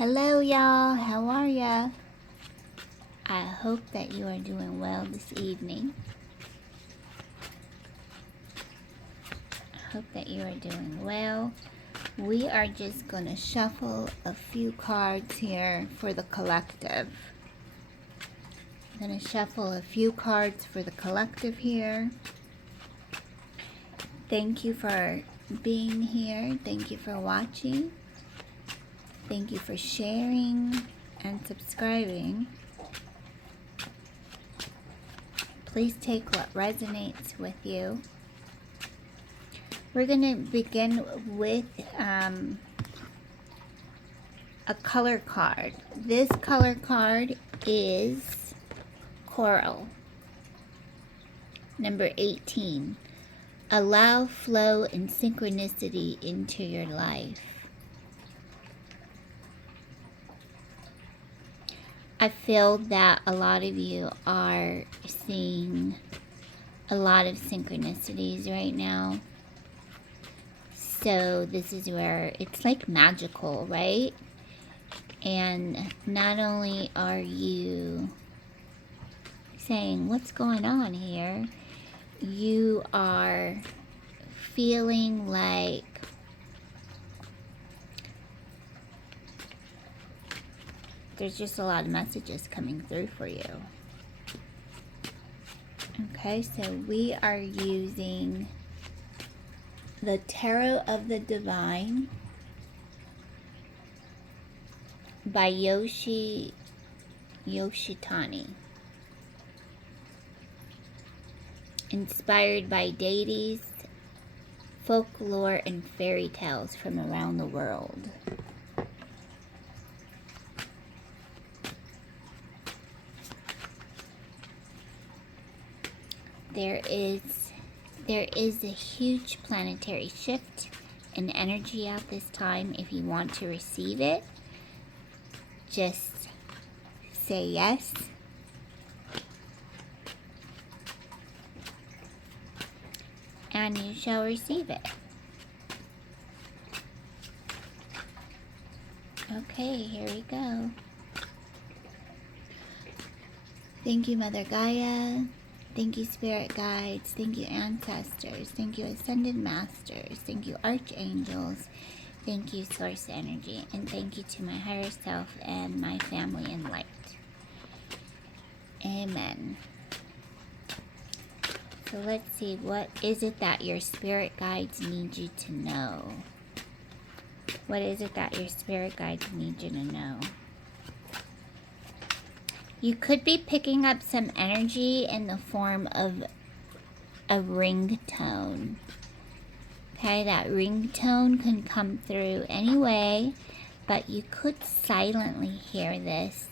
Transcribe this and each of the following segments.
Hello y'all, how are ya? I hope that you are doing well this evening. I hope that you are doing well. We are just going to shuffle a few cards here for the collective. I'm going to shuffle a few cards for the collective here. Thank you for being here. Thank you for watching. Thank you for sharing and subscribing. Please take what resonates with you. We're going to begin with a color card. This color card is Coral, number 18. Allow flow and synchronicity into your life. I feel that a lot of you are seeing a lot of synchronicities right now. So this is where it's like magical, right? And not only are you saying, what's going on here? You are feeling like there's just a lot of messages coming through for you. Okay, so we are using the Tarot of the Divine by Yoshitani. Inspired by deities, folklore, and fairy tales from around the world. There is a huge planetary shift in energy at this time. If you want to receive it, just say yes. And you shall receive it. Okay, here we go. Thank you, Mother Gaia. Thank you, Spirit Guides. Thank you, Ancestors. Thank you, Ascended Masters. Thank you, Archangels. Thank you, Source Energy. And thank you to my higher self and my family in light. Amen. So let's see, what is it that your Spirit Guides need you to know? What is it that your Spirit Guides need you to know? You could be picking up some energy in the form of a ringtone. Okay, that ringtone can come through anyway, but you could silently hear this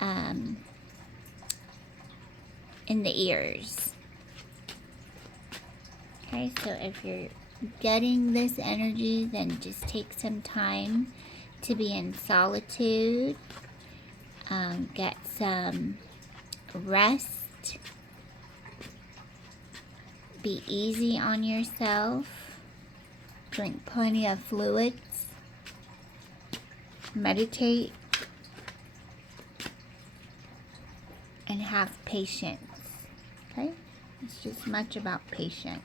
in the ears. Okay, so if you're getting this energy, then just take some time to be in solitude. Get some rest. Be easy on yourself. Drink plenty of fluids. Meditate. And have patience. Okay? It's just much about patience.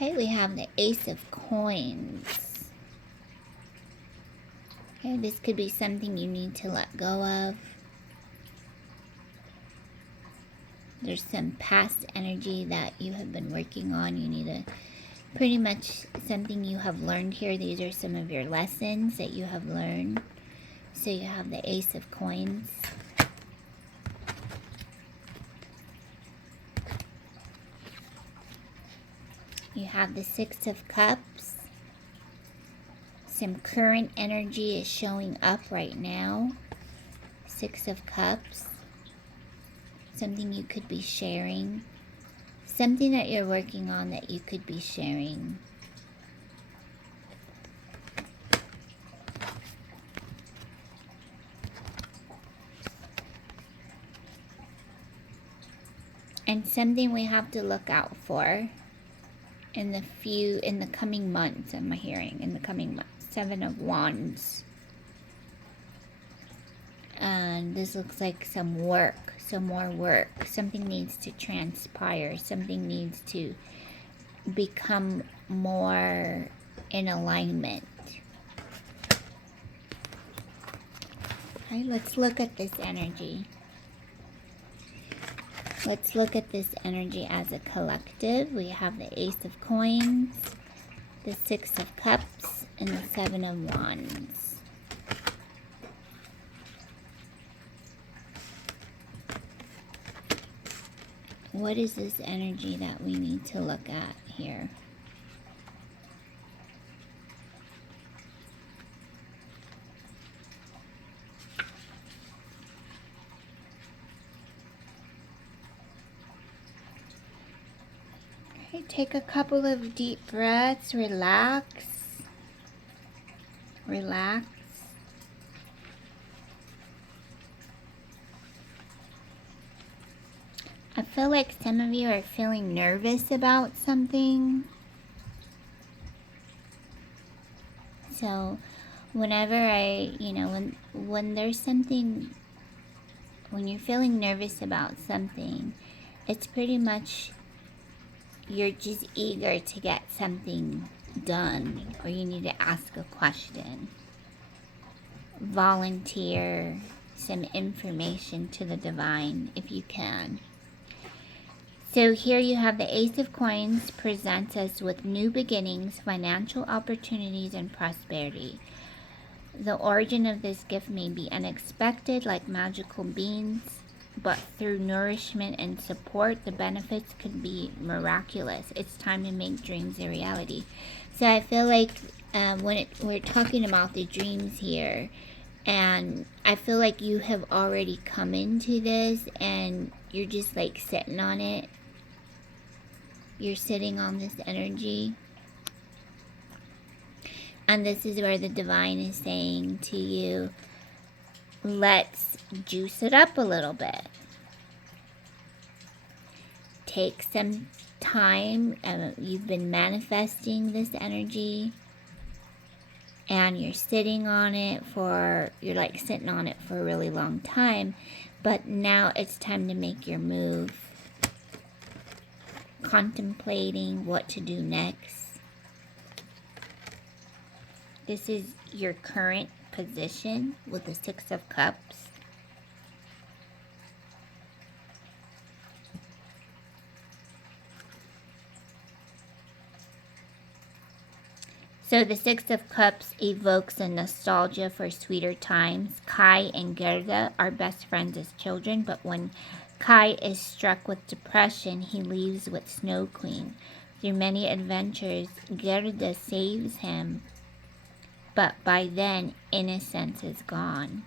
Okay, we have the Ace of Coins. Okay, this could be something you need to let go of. There's some past energy that you have been working on. You need to, pretty much something you have learned here. These are some of your lessons that you have learned. So you have the Ace of Coins. You have the Six of Cups. Some current energy is showing up right now. Six of Cups. Something you could be sharing. Something that you're working on that you could be sharing. and something we have to look out for in the coming months. I'm hearing in the coming months. 7 of Wands. And this looks like some work, some more work. Something needs to transpire. Something needs to become more in alignment. Okay, let's look at this energy. Let's look at this energy as a collective. We have the Ace of Coins, the Six of Cups, and the Seven of Wands. What is this energy that we need to look at here? Okay, take a couple of deep breaths, relax. Relax. I feel like some of you are feeling nervous about something. So whenever when there's something, when you're feeling nervous about something, it's pretty much you're just eager to get something done, or you need to ask a question. Volunteer some information to the divine if you can. So here you have the Ace of Coins presents us with new beginnings, financial opportunities, and prosperity. The origin of this gift may be unexpected, like magical beans, but through nourishment and support, the benefits could be miraculous. It's time to make dreams a reality. So I feel like we're talking about the dreams here, and I feel like you have already come into this and you're just like sitting on it. You're sitting on this energy. And this is where the divine is saying to you, let's juice it up a little bit. Take some time. You've been manifesting this energy. And you're sitting on it you're like sitting on it for a really long time. But now it's time to make your move. Contemplating what to do next. This is your current position with the Six of Cups. So the Six of Cups evokes a nostalgia for sweeter times. Kai and Gerda are best friends as children, but when Kai is struck with depression, he leaves with Snow Queen. Through many adventures, Gerda saves him, but by then, innocence is gone.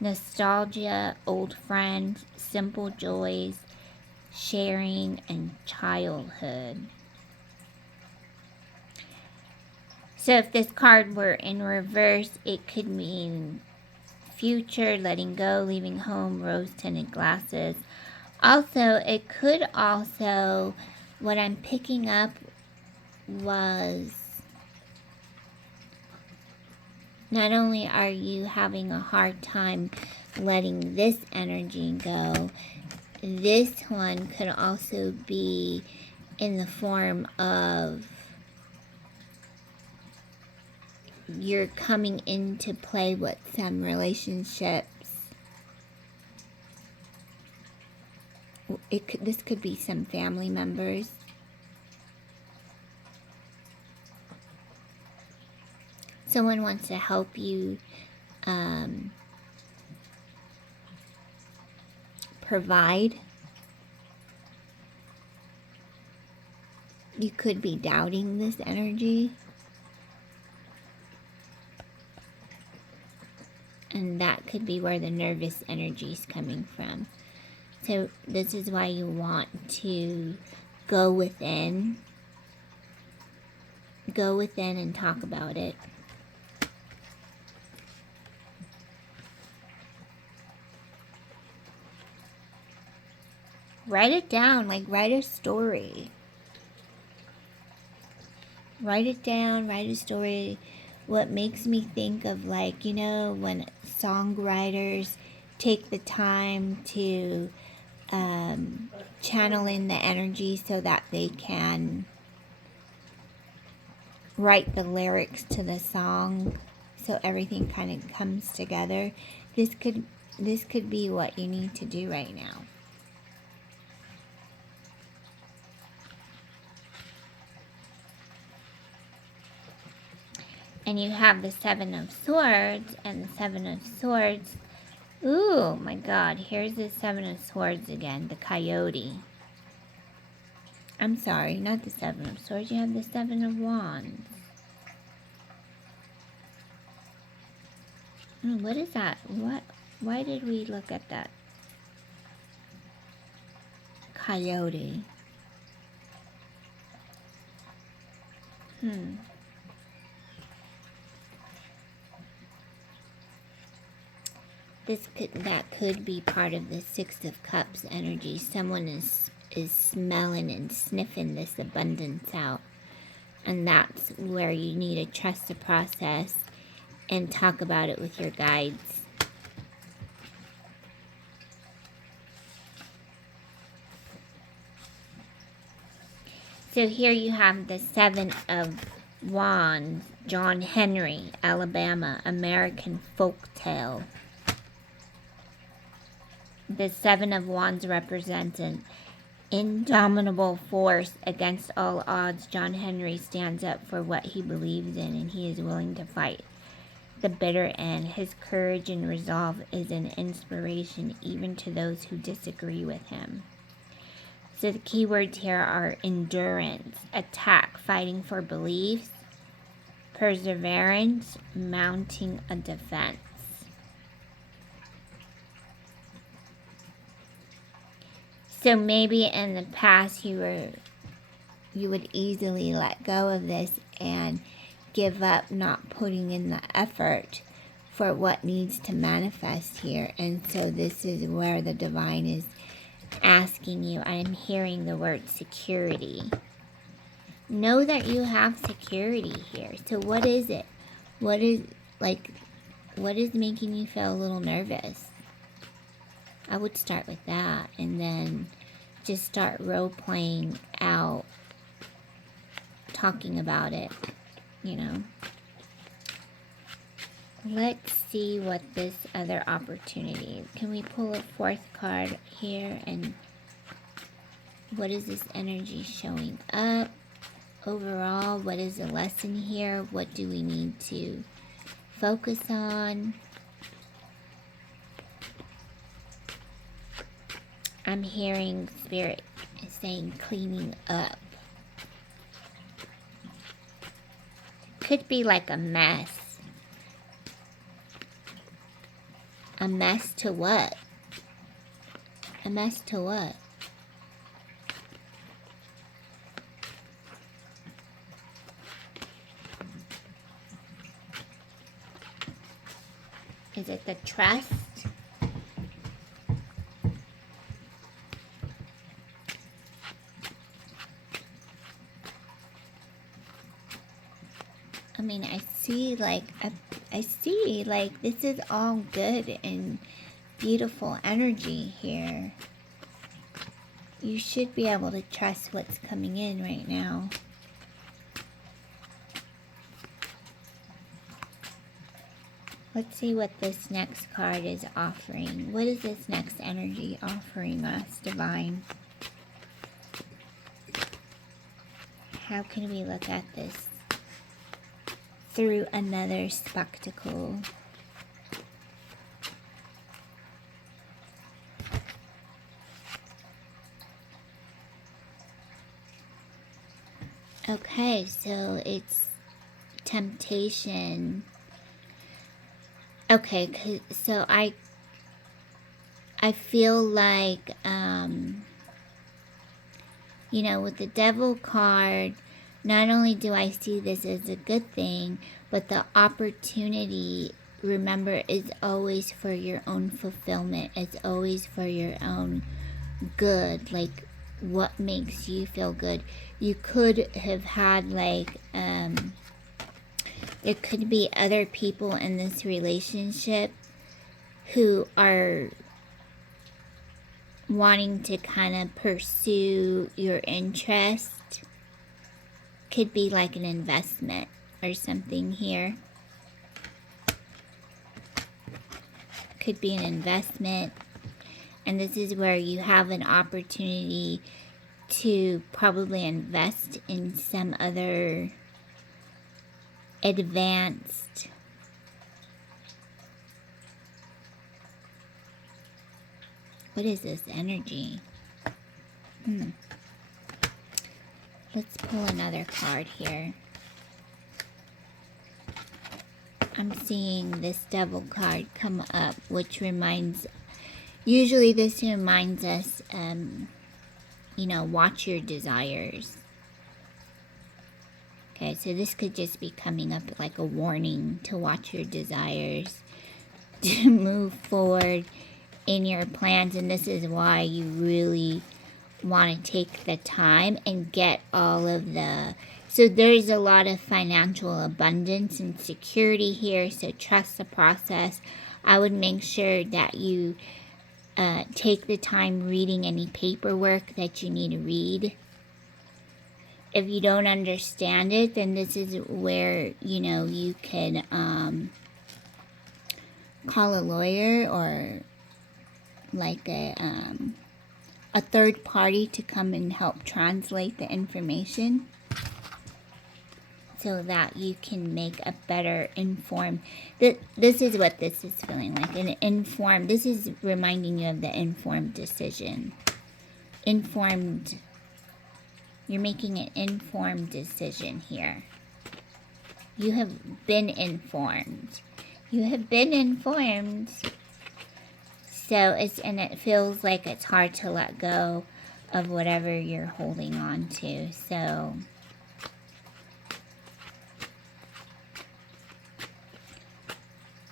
Nostalgia, old friends, simple joys, sharing, and childhood. So if this card were in reverse, it could mean future, letting go, leaving home, rose-tinted glasses. Also, it could also, what I'm picking up was, not only are you having a hard time letting this energy go, this one could also be in the form of you're coming into play with some relationships. This could be some family members. Someone wants to help you provide. You could be doubting this energy. And that could be where the nervous energy is coming from. So this is why you want to go within. Go within and talk about it. Write it down, like write a story. Write it down, write a story. What makes me think of, like, you know, when songwriters take the time to channel in the energy so that they can write the lyrics to the song so everything kind of comes together. This could be what you need to do right now. And you have the Seven of Swords, and the Seven of Swords. Ooh, my God. Here's the Seven of Swords again, the coyote. I'm sorry, not the Seven of Swords. You have the Seven of Wands. What is that? Why did we look at that? Coyote. That could be part of the Six of Cups energy. Someone is smelling and sniffing this abundance out. And that's where you need to trust the process and talk about it with your guides. So here you have the Seven of Wands, John Henry, Alabama, American folktale. The Seven of Wands represents an indomitable force against all odds. John Henry stands up for what he believes in, and he is willing to fight the bitter end. His courage and resolve is an inspiration even to those who disagree with him. So the keywords here are endurance, attack, fighting for beliefs, perseverance, mounting a defense. So maybe in the past you would easily let go of this and give up not putting in the effort for what needs to manifest here. And so this is where the divine is asking you. I'm hearing the word security. Know that you have security here. So what is it? What is making you feel a little nervous? I would start with that and then just start role-playing out, talking about it, you know. Let's see what this other opportunity. Can we pull a fourth card here? And what is this energy showing up? Overall, what is the lesson here? What do we need to focus on? I'm hearing Spirit is saying cleaning up. Could be like a mess. A mess to what? A mess to what? Is it the trust? I mean, I see like this is all good and beautiful energy here. You should be able to trust what's coming in right now. Let's see what this next card is offering. What is this next energy offering us, Divine? How can we look at this through another spectacle? Okay, so it's temptation. Okay, so I feel like, you know, with the Devil card, not only do I see this as a good thing, but the opportunity, remember, is always for your own fulfillment. It's always for your own good, like what makes you feel good. You could have had like, there could be other people in this relationship who are wanting to kind of pursue your interest. Could be like an investment or something here. Could be an investment. And this is where you have an opportunity to probably invest in some other advanced what is this energy? Let's pull another card here. I'm seeing this Devil card come up, which reminds, usually this reminds us, you know, watch your desires. Okay, so this could just be coming up like a warning to watch your desires, to move forward in your plans. And this is why you really want to take the time and get all of the, so there's a lot of financial abundance and security here, so trust the process. I would make sure that you take the time reading any paperwork that you need to read. If you don't understand it, then this is where, you know, you can call a lawyer or like a third party to come and help translate the information so that you can make a better informed, this is what this is feeling like, an informed, this is reminding you of the informed decision. Informed, you're making an informed decision here. You have been informed. You have been informed. So it's, and it feels like it's hard to let go of whatever you're holding on to. So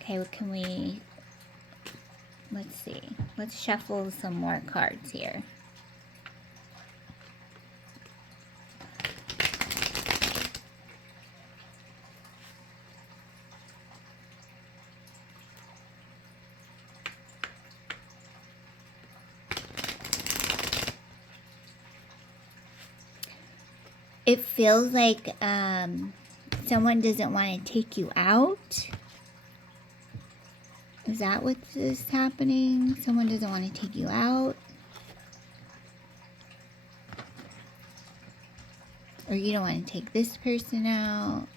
okay, what can we, let's see. Let's shuffle some more cards here. It feels like someone doesn't want to take you out. Is that what is happening? Someone doesn't want to take you out. Or you don't want to take this person out.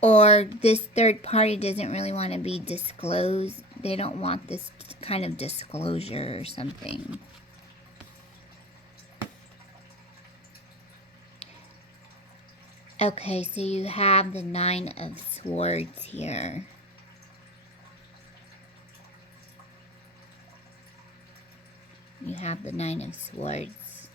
Or this third party doesn't really want to be disclosed. They don't want this kind of disclosure or something. Okay, so you have the Nine of Swords here. You have the Nine of Swords.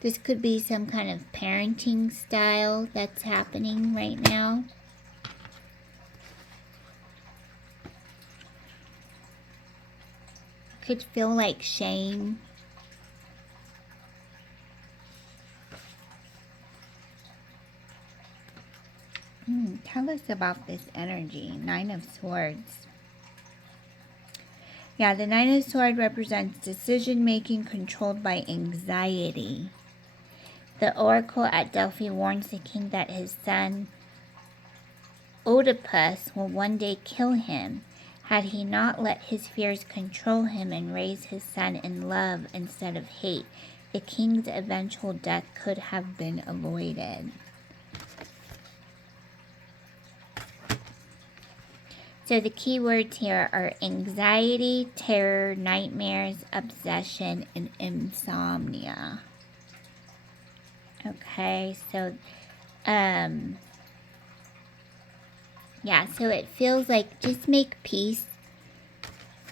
This could be some kind of parenting style that's happening right now. Could feel like shame. Tell us about this energy. Nine of Swords. Yeah, the Nine of Swords represents decision-making controlled by anxiety. The oracle at Delphi warns the king that his son Oedipus will one day kill him had he not let his fears control him and raise his son in love instead of hate. The king's eventual death could have been avoided. So the key words here are anxiety, terror, nightmares, obsession, and insomnia. Okay, so, yeah, so it feels like just make peace.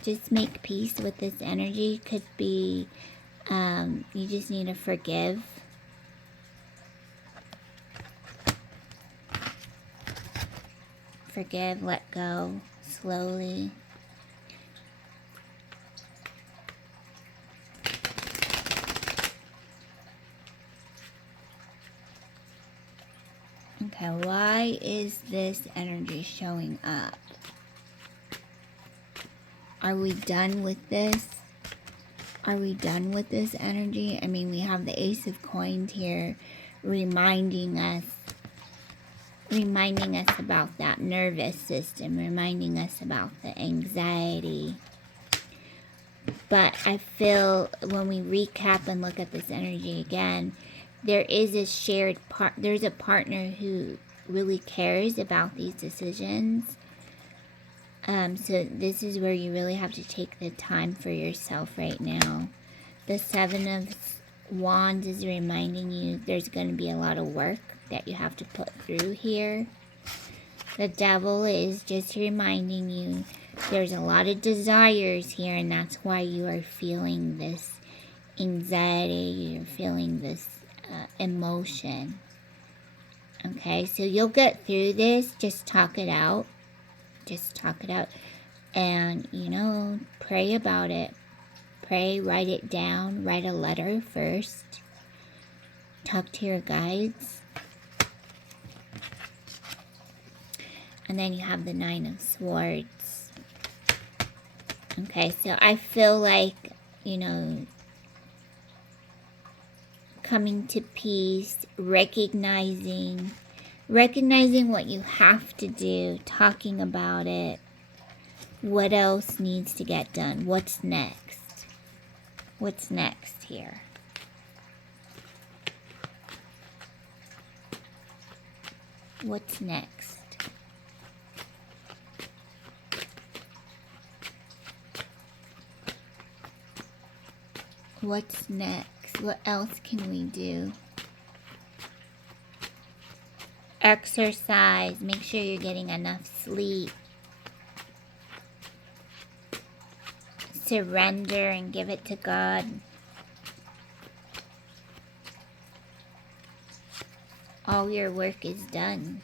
Just make peace with this energy. Could be, you just need to forgive. forgive, let go slowly. Okay, why is this energy showing up? Are we done with this? Are we done with this energy? I mean, we have the Ace of Coins here reminding us about that nervous system, reminding us about the anxiety. But I feel when we recap and look at this energy again, there is a shared there's a partner who really cares about these decisions. So this is where you really have to take the time for yourself right now. The Seven of Wands is reminding you there's going to be a lot of work that you have to put through here. The Devil is just reminding you there's a lot of desires here, and that's why you are feeling this anxiety, you're feeling this emotion. Okay, so you'll get through this. Just talk it out. Just talk it out. And, pray about it. Pray, write it down. Write a letter first. Talk to your guides. And then you have the Nine of Swords. Okay, so I feel like, coming to peace, recognizing what you have to do, talking about it. What else needs to get done? What's next? What's next here? What's next? What's next? What else can we do? Exercise. Make sure you're getting enough sleep. Surrender and give it to God. All your work is done.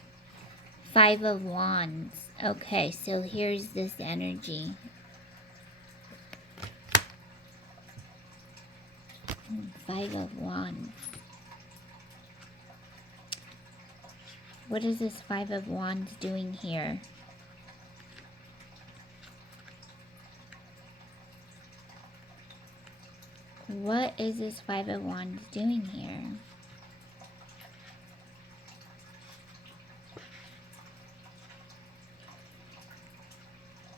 Five of Wands. Okay, so here's this energy. Five of Wands. What is this Five of Wands doing here? What is this Five of Wands doing here?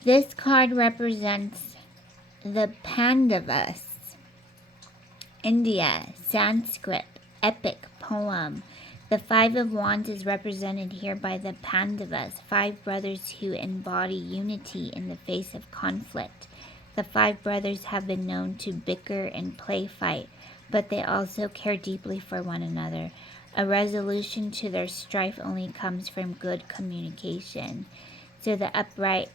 This card represents the Pandavas. India, Sanskrit, epic poem. The Five of Wands is represented here by the Pandavas, 5 brothers who embody unity in the face of conflict. The 5 brothers have been known to bicker and play fight, but they also care deeply for one another. A resolution to their strife only comes from good communication. So the upright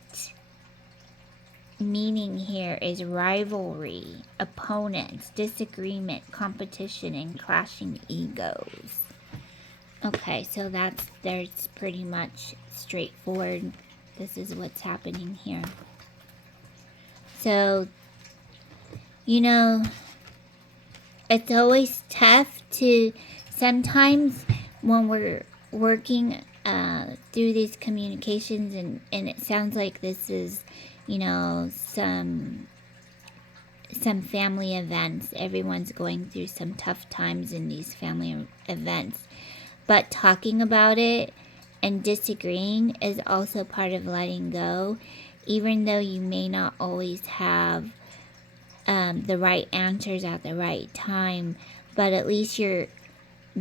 meaning here is rivalry, opponents, disagreement, competition, and clashing egos. Okay, so that's pretty much straightforward. This is what's happening here. So, it's always tough to, sometimes when we're working through these communications, and it sounds like this is, some family events. Everyone's going through some tough times in these family events. But talking about it and disagreeing is also part of letting go, even though you may not always have the right answers at the right time. But at least you're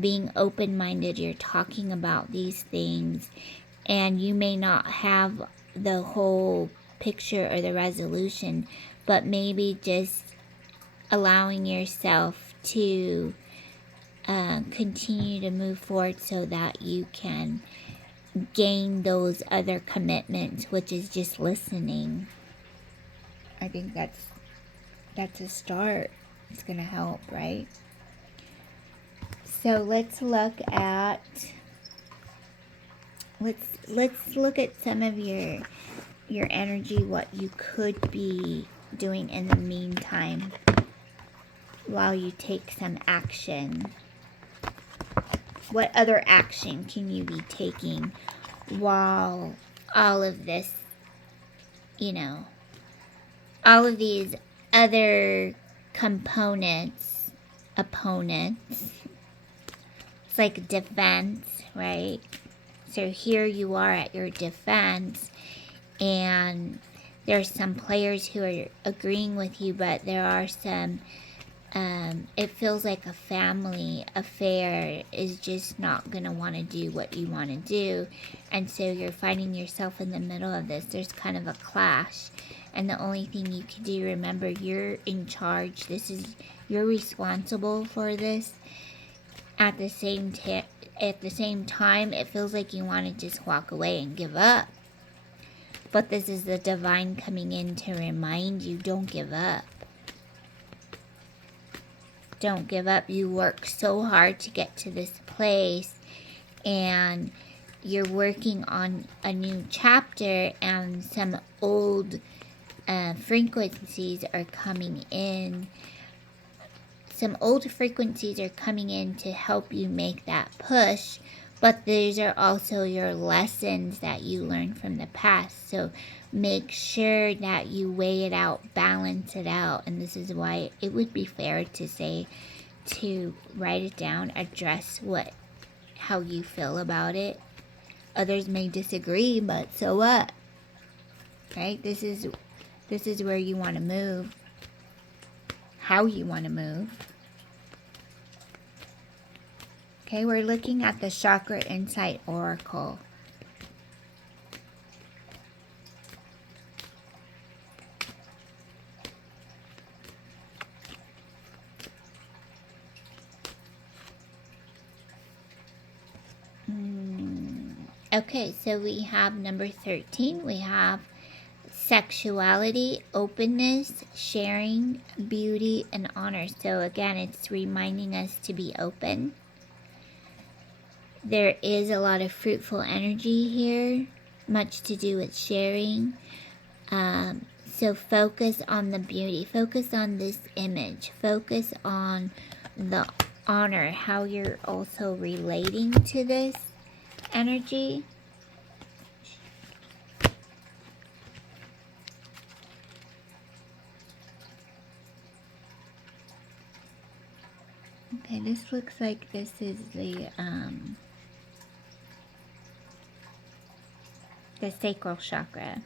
being open-minded, you're talking about these things, and you may not have the whole picture or the resolution, but maybe just allowing yourself to continue to move forward so that you can gain those other commitments, which is just listening. I think that's a start. It's going to help, right? So let's look at, let's look at some of your energy, what you could be doing in the meantime while you take some action. What other action can you be taking while all of this, all of these other components, opponents, it's like defense, right? So here you are at your defense, and there's some players who are agreeing with you, but there are some, it feels like a family affair is just not going to want to do what you want to do. And so you're finding yourself in the middle of this. There's kind of a clash. And the only thing you can do, remember, you're in charge. You're responsible for this. At the same time, it feels like you want to just walk away and give up. But this is the divine coming in to remind you, don't give up. Don't give up. You work so hard to get to this place, and you're working on a new chapter, and some old frequencies are coming in. Some old frequencies are coming in to help you make that push, but these are also your lessons that you learned from the past. So make sure that you weigh it out, balance it out. And this is why it would be fair to say to write it down, address how you feel about it. Others may disagree, but so what? Right? This is where you want to move. How you want to move. Okay, we're looking at the Chakra Insight Oracle. Okay, so we have number 13. We have sexuality, openness, sharing, beauty, and honor. So again, it's reminding us to be open. There is a lot of fruitful energy here, much to do with sharing. So focus on the beauty. Focus on this image. Focus on the honor, how you're also relating to this energy. Okay, this looks like this is the sacral chakra.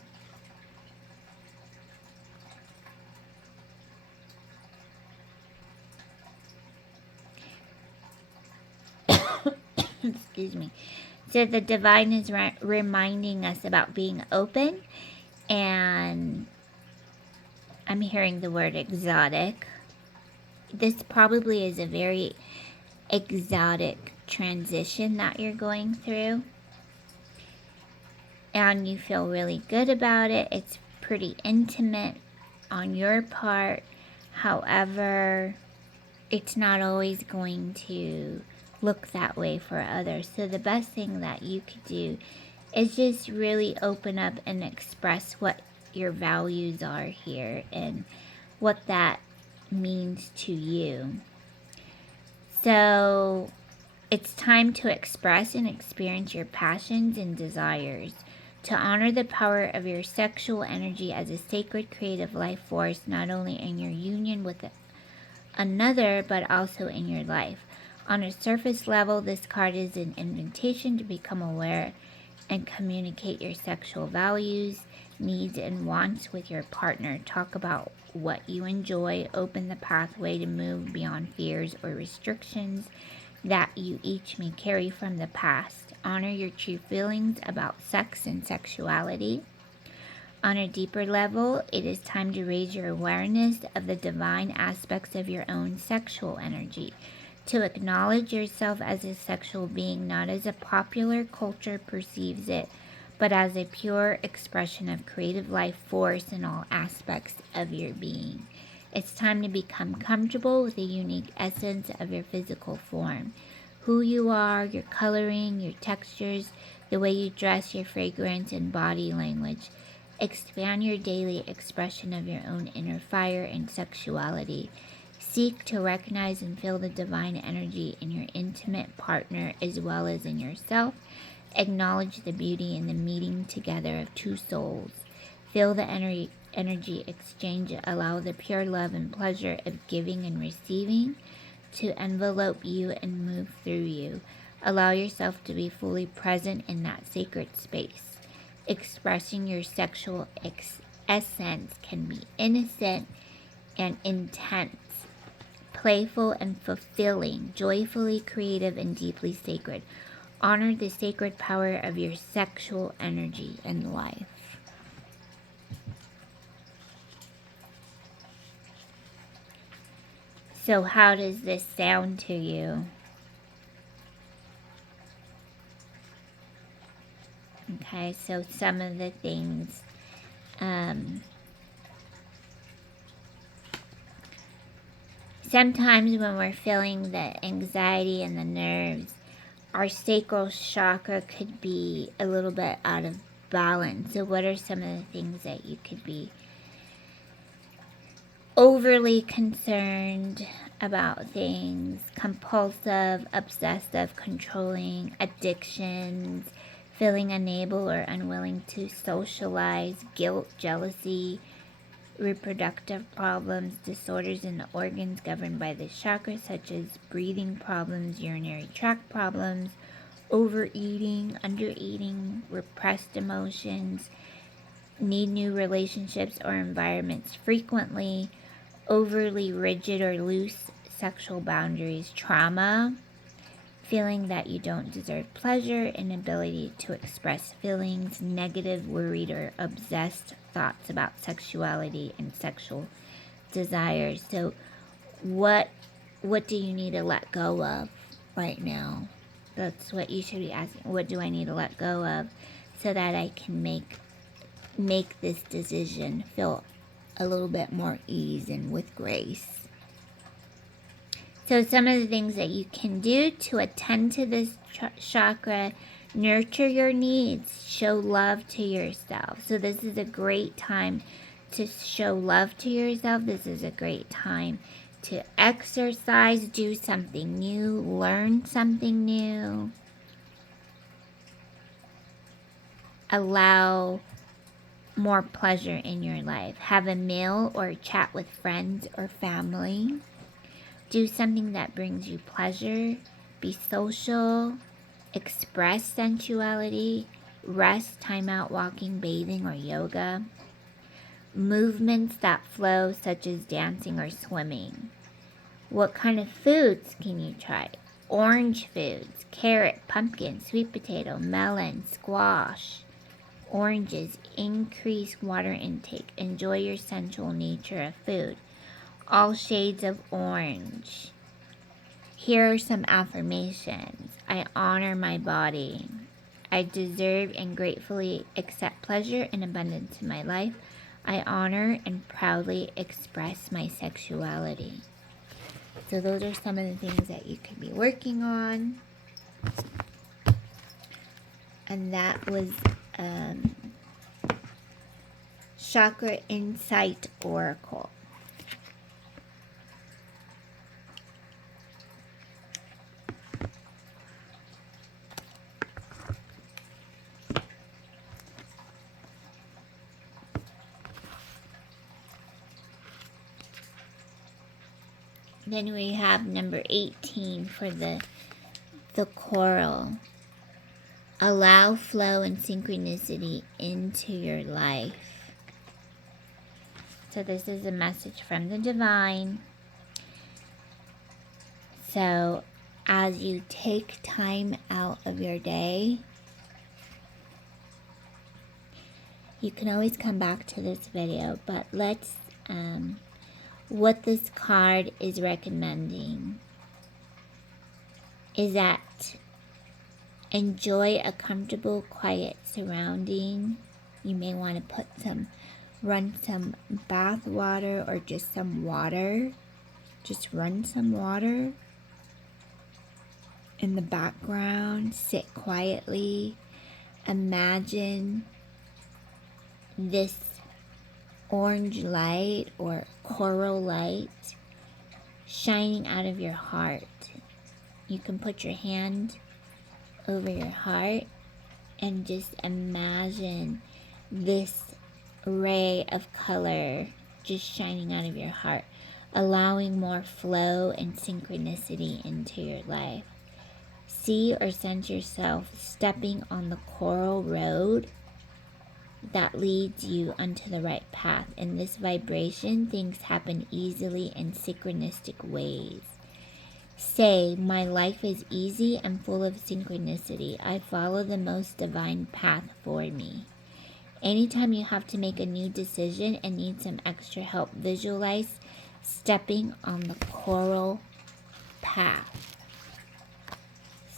Excuse me. So the divine is reminding us about being open, and I'm hearing the word exotic. This probably is a very exotic transition that you're going through, and you feel really good about it. It's pretty intimate on your part. However, it's not always going to look that way for others. So the best thing that you could do is just really open up and express what your values are here and what that means to you. So it's time to express and experience your passions and desires, to honor the power of your sexual energy as a sacred creative life force, not only in your union with another, but also in your life. On a surface level, this card is an invitation to become aware and communicate your sexual values, needs, and wants with your partner. Talk about what you enjoy. Open the pathway to move beyond fears or restrictions that you each may carry from the past. Honor your true feelings about sex and sexuality. On a deeper level, it is time to raise your awareness of the divine aspects of your own sexual energy, to acknowledge yourself as a sexual being, not as a popular culture perceives it, but as a pure expression of creative life force in all aspects of your being. It's time to become comfortable with the unique essence of your physical form. Who you are, your coloring, your textures, the way you dress, your fragrance, and body language. Expand your daily expression of your own inner fire and sexuality. Seek to recognize and feel the divine energy in your intimate partner as well as in yourself. Acknowledge the beauty in the meeting together of two souls. Feel the energy exchange. Allow the pure love and pleasure of giving and receiving to envelope you and move through you. Allow yourself to be fully present in that sacred space. Expressing your sexual essence can be innocent and intense, playful and fulfilling, joyfully creative and deeply sacred. Honor the sacred power of your sexual energy and life. So how does this sound to you? Okay, so some of the things, sometimes when we're feeling the anxiety and the nerves, our sacral chakra could be a little bit out of balance. So what are some of the things that you could be overly concerned about? Things, compulsive, obsessive, controlling, addictions, feeling unable or unwilling to socialize, guilt, jealousy, reproductive problems, disorders in the organs governed by the chakras such as breathing problems, urinary tract problems, overeating, undereating, repressed emotions, need new relationships or environments frequently, overly rigid or loose sexual boundaries, trauma, feeling that you don't deserve pleasure, inability to express feelings, negative, worried, or obsessed thoughts about sexuality and sexual desires. So what do you need to let go of right now? That's what you should be asking. What do I need to let go of so that I can make this decision feel a little bit more ease and with grace? So some of the things that you can do to attend to this chakra: nurture your needs, show love to yourself. So this is a great time to show love to yourself. This is a great time to exercise, do something new, learn something new. Allow more pleasure in your life. Have a meal or chat with friends or family. Do something that brings you pleasure. Be social. Express sensuality. Rest, time out, walking, bathing, or yoga. Movements that flow, such as dancing or swimming. What kind of foods can you try? Orange foods, carrot, pumpkin, sweet potato, melon, squash, oranges. Increase water intake. Enjoy your sensual nature of food. All shades of orange. Here are some affirmations. I honor my body. I deserve and gratefully accept pleasure and abundance in my life. I honor and proudly express my sexuality. So those are some of the things that you could be working on. And that was Chakra Insight Oracle. Then we have number 18 for the coral. Allow flow and synchronicity into your life. So this is a message from the divine. So as you take time out of your day, you can always come back to this video, but let's what this card is recommending is that enjoy a comfortable, quiet surrounding. You may want to run some bath water or just some water. Just run some water in the background. Sit quietly. imagine this orange light or coral light shining out of your heart. You can put your hand over your heart and just imagine this ray of color just shining out of your heart, allowing more flow and synchronicity into your life. See or sense yourself stepping on the coral road that leads you onto the right path. In this vibration, things happen easily in synchronistic ways. Say, my life is easy and full of synchronicity. I follow the most divine path for me. Anytime you have to make a new decision and need some extra help, visualize stepping on the coral path.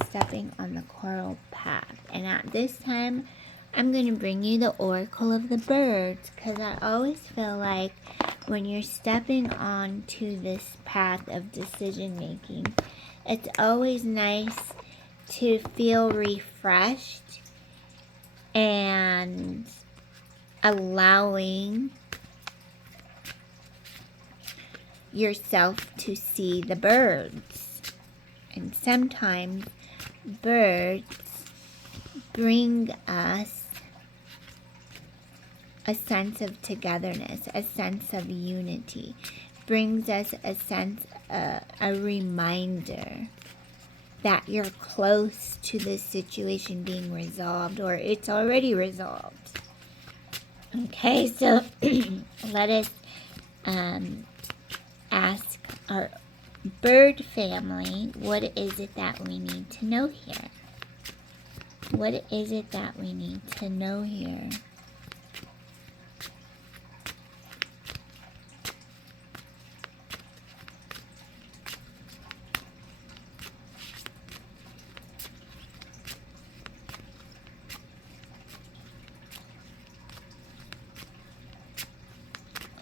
Stepping on the coral path. And at this time, I'm going to bring you the Oracle of the Birds, because I always feel like when you're stepping onto this path of decision making, it's always nice to feel refreshed and allowing yourself to see the birds. And sometimes birds bring us a sense of togetherness, a sense of unity, brings us a sense, a reminder that you're close to this situation being resolved, or it's already resolved. Okay, so let us ask our bird family, what is it that we need to know here? What is it that we need to know here?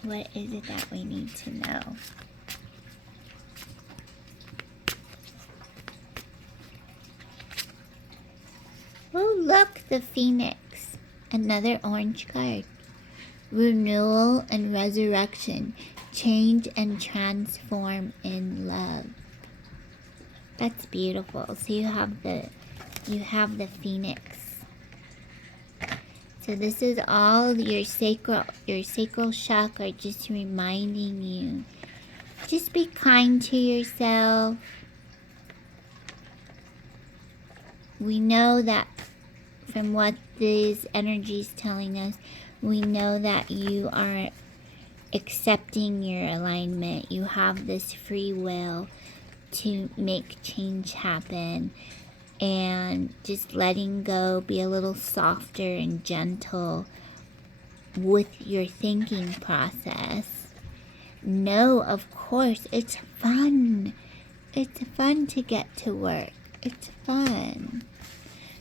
What is it that we need to know? Oh, look, the Phoenix. Another orange card. Renewal and resurrection. Change and transform in love. That's beautiful. So you have the Phoenix. So this is all your sacral chakra just reminding you. Just be kind to yourself. We know that from what these energies telling us, we know that you are accepting your alignment. You have this free will to make change happen. And just letting go, be a little softer and gentle with your thinking process. No, of course, it's fun. It's fun to get to work. It's fun.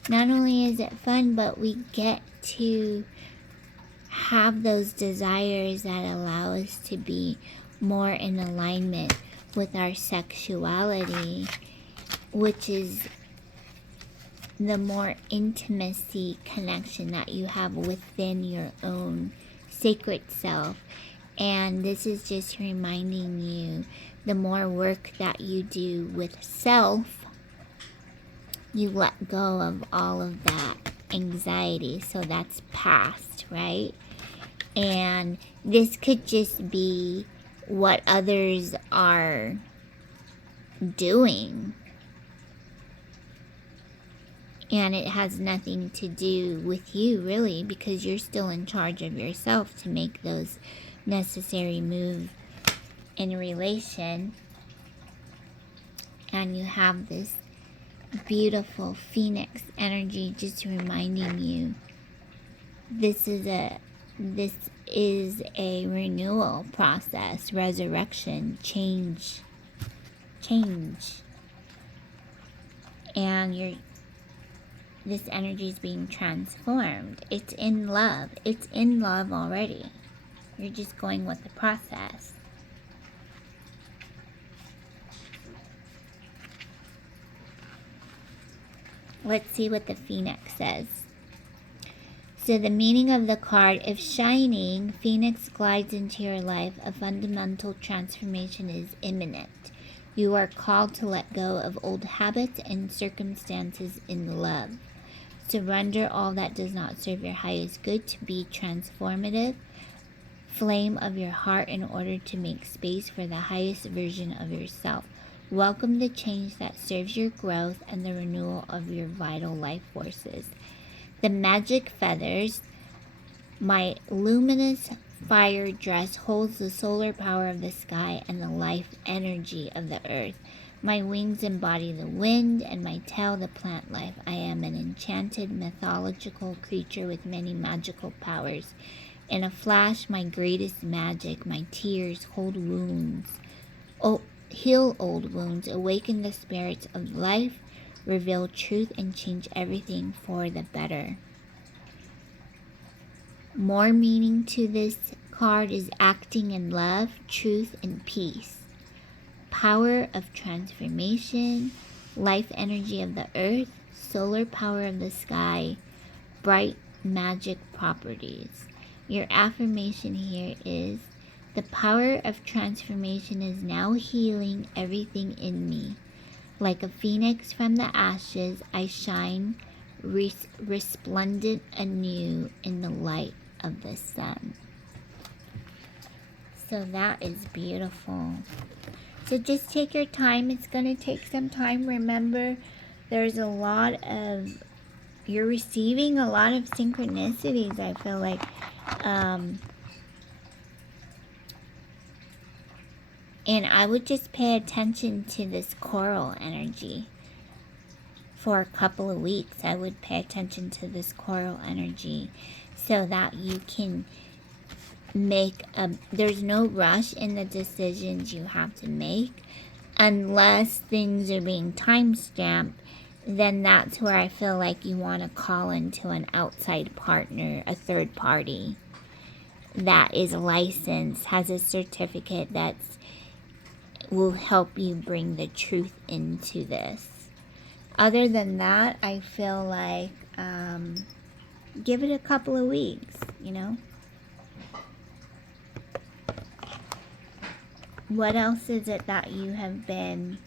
Not only is it fun, but we get to have those desires that allow us to be more in alignment with our sexuality, which is the more intimacy connection that you have within your own sacred self. And this is just reminding you, the more work that you do with self, you let go of all of that anxiety. So that's past, right? And this could just be what others are doing. And it has nothing to do with you, really, because you're still in charge of yourself to make those necessary moves in relation. And you have this beautiful Phoenix energy just reminding you this is a renewal process, resurrection, change. And this energy is being transformed. It's in love. It's in love already. You're just going with the process. Let's see what the Phoenix says. So the meaning of the card, if shining, Phoenix glides into your life, a fundamental transformation is imminent. You are called to let go of old habits and circumstances in love. Surrender all that does not serve your highest good to be transformative flame of your heart in order to make space for the highest version of yourself. Welcome the change that serves your growth and the renewal of your vital life forces. The magic feathers. My luminous fire dress holds the solar power of the sky and the life energy of the earth. My wings embody the wind, and my tail the plant life. I am an enchanted mythological creature with many magical powers. In a flash, my greatest magic, my tears hold wounds. Oh, heal old wounds, awaken the spirits of life, reveal truth, and change everything for the better. More meaning to this card is acting in love, truth, and peace. Power of transformation, life energy of the earth, solar power of the sky, bright magic properties. Your affirmation here is, the power of transformation is now healing everything in me. Like a phoenix from the ashes, I shine resplendent anew in the light of the sun. So that is beautiful. So just take your time. It's going to take some time. Remember, there's a lot of, you're receiving a lot of synchronicities, I feel like. And I would just pay attention to this coral energy. For a couple of weeks, I would pay attention to this coral energy so that you can make there's no rush in the decisions you have to make unless things are being time stamped. Then that's where I feel like you want to call into an outside partner, a third party that is licensed, has a certificate that will help you bring the truth into this. Other than that, I feel like give it a couple of weeks, you know. What else is it that you have been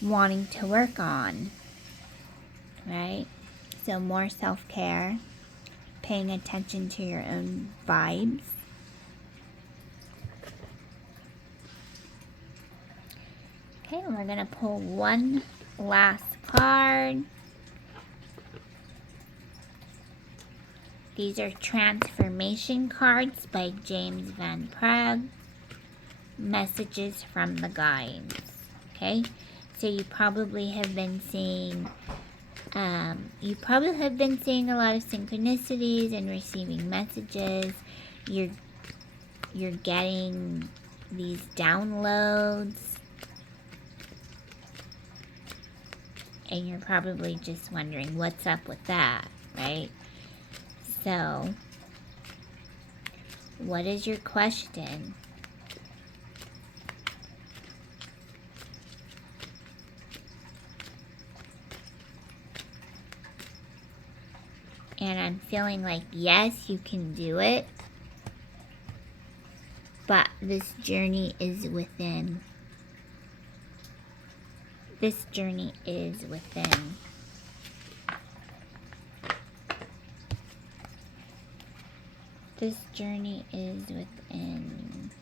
wanting to work on, right? So more self-care, paying attention to your own vibes. Okay, and we're going to pull one last card. These are transformation cards by James Van Praagh. Messages from the guides. Okay, so you probably have been seeing a lot of synchronicities and receiving messages. You're getting these downloads, and you're probably just wondering what's up with that, right? So, what is your question? And I'm feeling like, yes, you can do it. But this journey is within. This journey is within. This journey is within.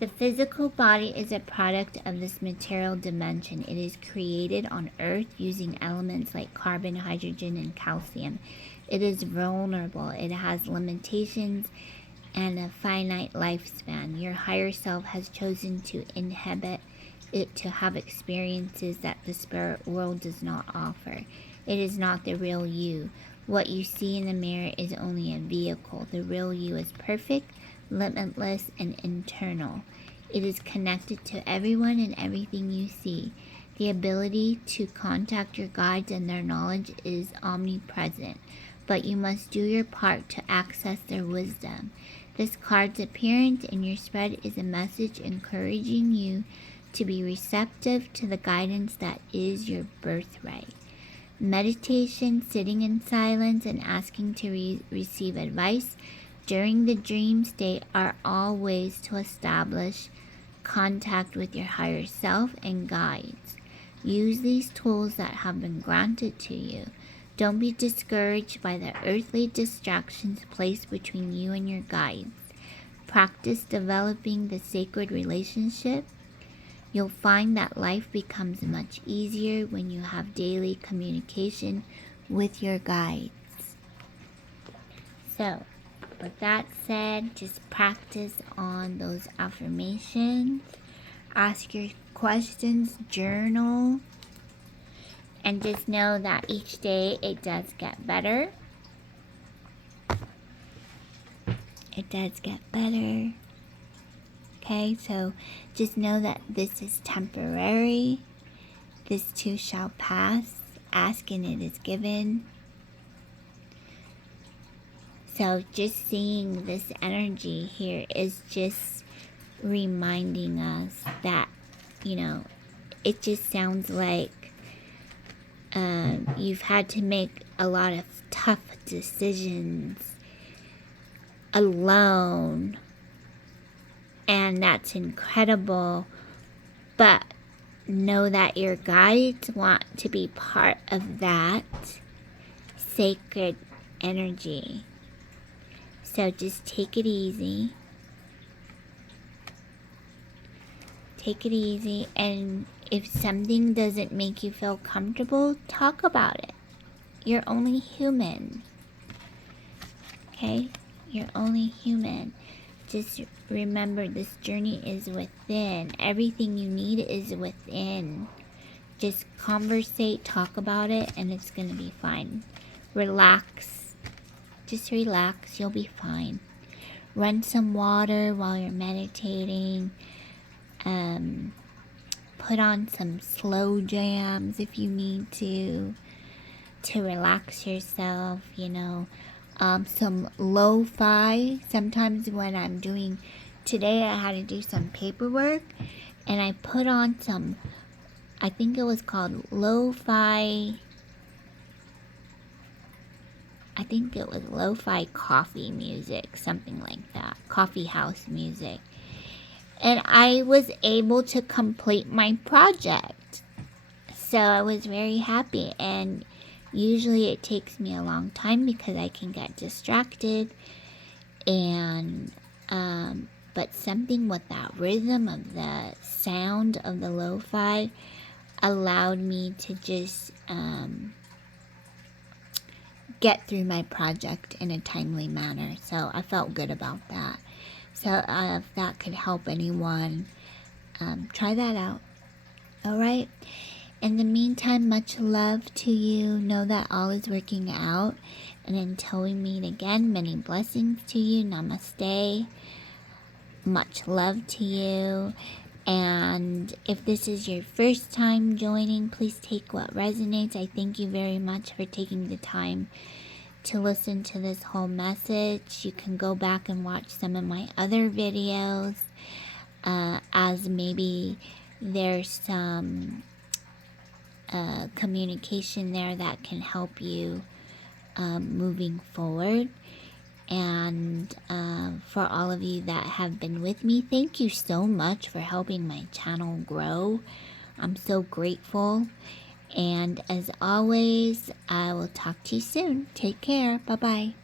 The physical body is a product of this material dimension. It is created on Earth using elements like carbon, hydrogen, and calcium. It is vulnerable. It has limitations and a finite lifespan. Your higher self has chosen to inhabit it to have experiences that the spirit world does not offer. It is not the real you. What you see in the mirror is only a vehicle. The real you is perfect, limitless, and internal. It is connected to everyone and everything you see. The ability to contact your guides and their knowledge is omnipresent, but you must do your part to access their wisdom. This card's appearance in your spread is a message encouraging you to be receptive to the guidance that is your birthright. Meditation, sitting in silence, and asking to receive advice during the dream state are all ways to establish contact with your higher self and guides. Use these tools that have been granted to you. Don't be discouraged by the earthly distractions placed between you and your guides. Practice developing the sacred relationship. You'll find that life becomes much easier when you have daily communication with your guides. So, with that said, just practice on those affirmations. Ask your questions, journal, and just know that each day it does get better. It does get better. Okay, so just know that this is temporary. This too shall pass. Ask and it is given. So just seeing this energy here is just reminding us that, it just sounds like you've had to make a lot of tough decisions alone. And that's incredible. But know that your guides want to be part of that sacred energy. So just take it easy. Take it easy. And if something doesn't make you feel comfortable, talk about it. You're only human. Okay? You're only human. Just remember, this journey is within. Everything you need is within. Just conversate, talk about it, and it's going to be fine. Relax. Just relax. You'll be fine. Run some water while you're meditating. Put on some slow jams if you need to relax yourself, some lo-fi. Sometimes when I'm doing, today I had to do some paperwork, and I put on some, I think it was called lo-fi, I think it was lo-fi coffee music, something like that, coffee house music. And I was able to complete my project. So I was very happy, and usually it takes me a long time because I can get distracted, and but something with that rhythm of the sound of the lo-fi allowed me to just get through my project in a timely manner. So I felt good about that. So if that could help anyone, try that out. All right. In the meantime, much love to you. Know that all is working out. And until we meet again, many blessings to you. Namaste. Much love to you. And if this is your first time joining, please take what resonates. I thank you very much for taking the time to listen to this whole message. You can go back and watch some of my other videos, as maybe there's some communication there that can help you moving forward. And for all of you that have been with me, thank you so much for helping my channel grow. I'm so grateful. And as always, I will talk to you soon. Take care. Bye-bye.